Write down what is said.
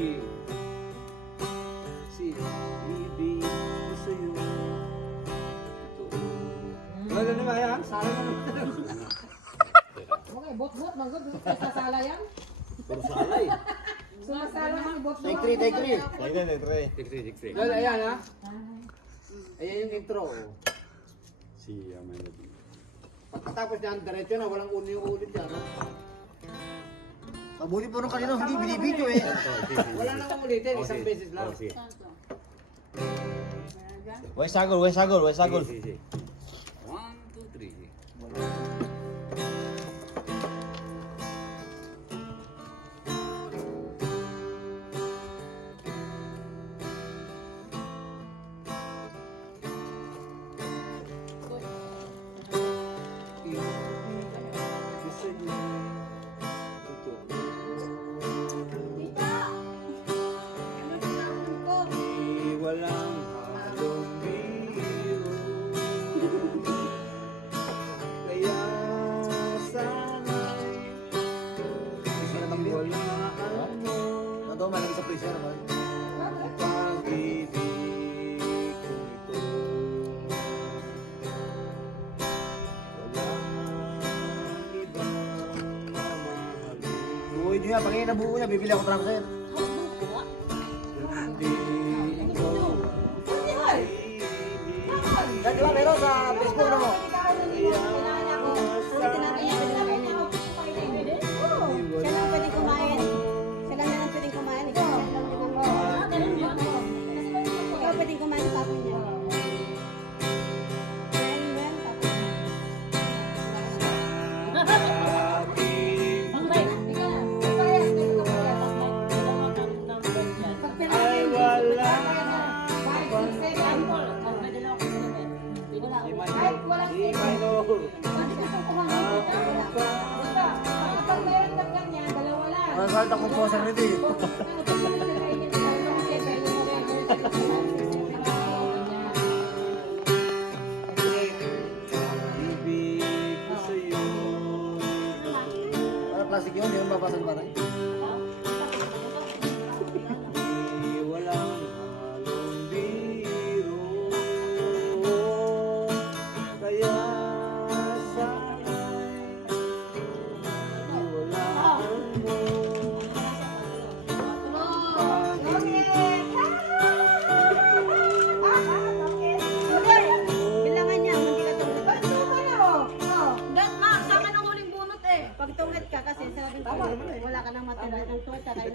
G C B sa'yo. Totoo. Wala naman yan, sayang naman. Okay, bot-bot, magod, sasala yan? Puro salay. Sumasala ang bot Take three, take three. Take three, take three. Take three, Lola, ayan ha? Ayan yung intro. Si Amanda Pagkatapos yan, diretso na, walang uni ulit yan ha? Kabuli po nung kanina, hindi binibidyo eh. Wala na nang ulitin, isang beses lang. Oh. Way sagol, way sagol, way sagol. One, two, three. Ano, malagi sa freezer. ang pag-ibig ko ito. Walang ibang mamahalin. Yan, pangingin na buo niya, bibili ako truck Ang salta ko po sa nito eh. Ibig ko sa'yo. Para plastic yun, yun mabasag ba Pag tungkit ka kasi, sabi ko, wala ka nang matulad ng tungkit ka.